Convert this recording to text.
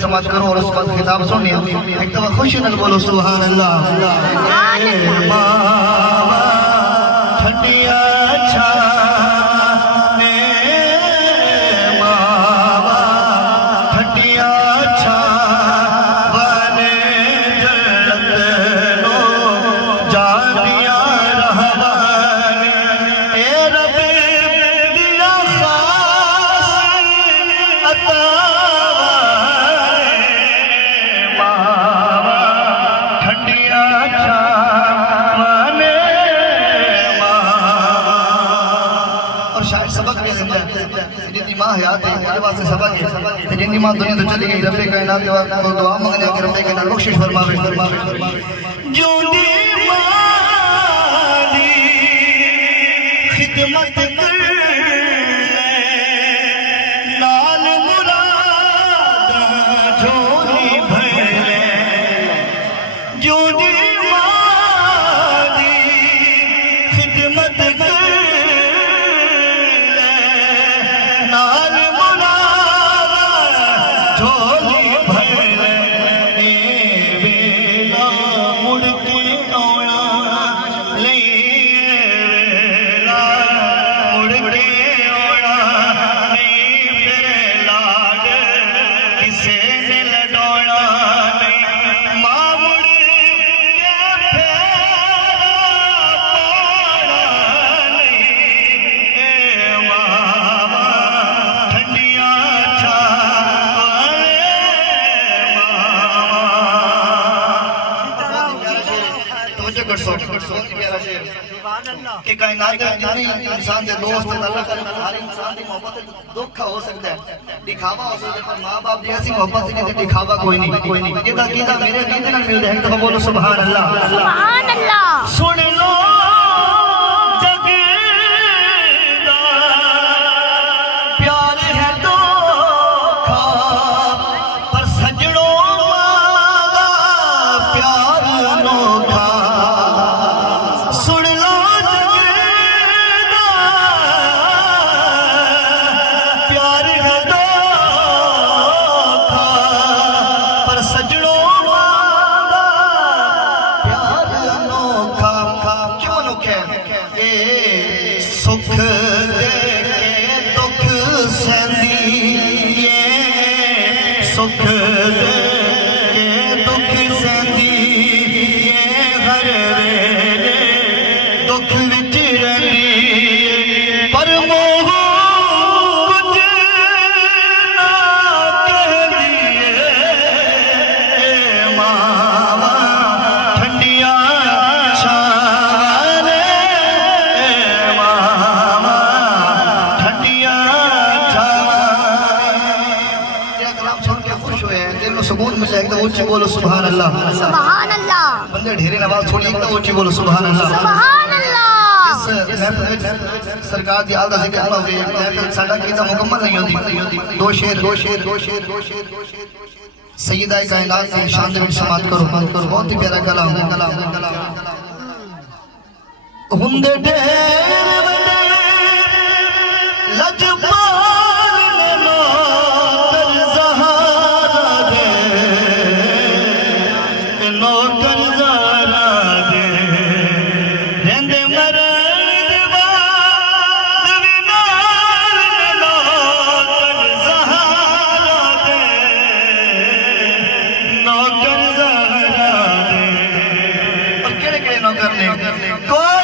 समाज करो और उसके बाद खिताब सुनिए एक दफा खुशी नल बोलो सुभान अल्लाह। ठंडिया अच्छा ठंडिया अच्छा बने जन्नत नो जा दिया रहमान ए रब दिया खास अता माँ हयात है मेरे पास सबक है जिंदी माँ दुनिया तो चली गई रब्बे कायनात को दुआ मांगने के रब्बे कायनात बख्शिश फरमावे जूंदी माँ दी खिदमत कर लाल मुराद झोली भरे जूंदी माँ दी खिदमत कर कि कायनात जितने इंसान के दोस्त अल्लाह करे हर इंसान की मोहब्बत दुख हो सकता है दिखावा हो सकता है पर मां बाप जैसी मोहब्बत नहीं दिखावा कोई नहीं ये अकीदा मेरे अकीदे नाल मिलदा है तो बोलो सुभान अल्लाह सुन लो जग दा प्यार है धोखा पर सजणों दा प्यार अनोखा सुख दे दुख सहंदी सुख दे दुख सहंदी हर वेले दुख विच रहिंदी पर मोह कुछ ना कहदी मावा ठंडिया सुकून मिल जाए एकदम ऊंची बोलो सुभान अल्लाह बंदे ढेरे नवाज छोड़ी एकदम ऊंची बोलो सुभान अल्लाह। सरकार दी आला जिक्र अल्लाह वे महफिल साडा कीता मुकम्मल नहीं होती दो शेर सैयदा कायनात की शान दे विच समात करो बहुत ही प्यारा कलाम हुंदे ढेर बड़े लजपाल ने नौकर ज़हारा दे नौकर ज़हारा दे करने कोई